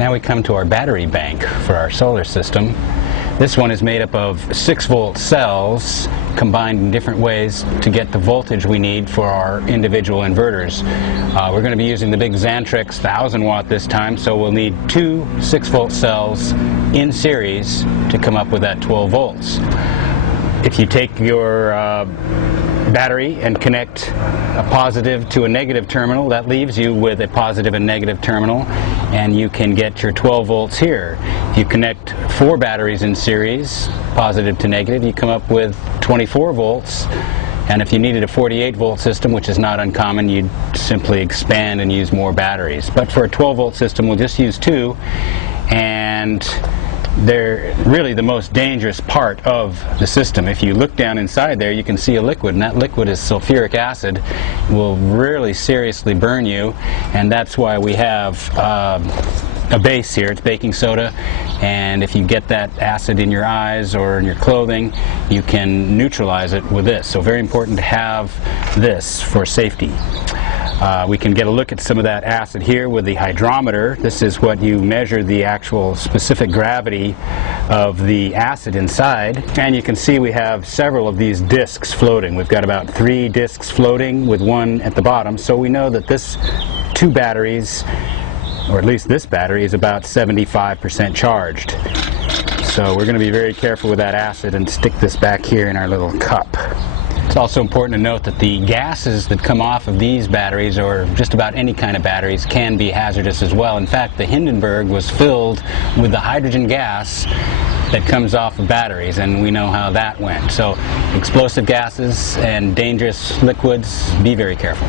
Now we come to our battery bank for our solar system. This one is made up of 6-volt cells combined in different ways to get the voltage we need for our individual inverters. We're going to be using the big Xantrix 1000-watt this time, so we'll need 2 6-volt cells in series to come up with that 12 volts. If you take your battery and connect a positive to a negative terminal, that leaves you with a positive and negative terminal, and you can get your 12 volts here. If you connect 4 batteries in series, positive to negative, you come up with 24 volts. And if you needed a 48-volt system, which is not uncommon, you'd simply expand and use more batteries. But for a 12-volt system, we'll just use 2, and they're really the most dangerous part of the system. If you look down inside there, you can see a liquid, and that liquid is sulfuric acid. It will really seriously burn you, and that's why we have a base here. It's baking soda, and if you get that acid in your eyes or in your clothing, you can neutralize it with this. So very important to have this for safety. We can get a look at some of that acid here with the hydrometer. This is what you measure the actual specific gravity of the acid inside. And you can see we have several of these discs floating. We've got about 3 discs floating with 1 at the bottom. So we know that this 2 batteries, or at least this battery, is about 75% charged. So we're going to be very careful with that acid and stick this back here in our little cup. It's also important to note that the gases that come off of these batteries, or just about any kind of batteries, can be hazardous as well. In fact, the Hindenburg was filled with the hydrogen gas that comes off of batteries, and we know how that went. So explosive gases and dangerous liquids, be very careful.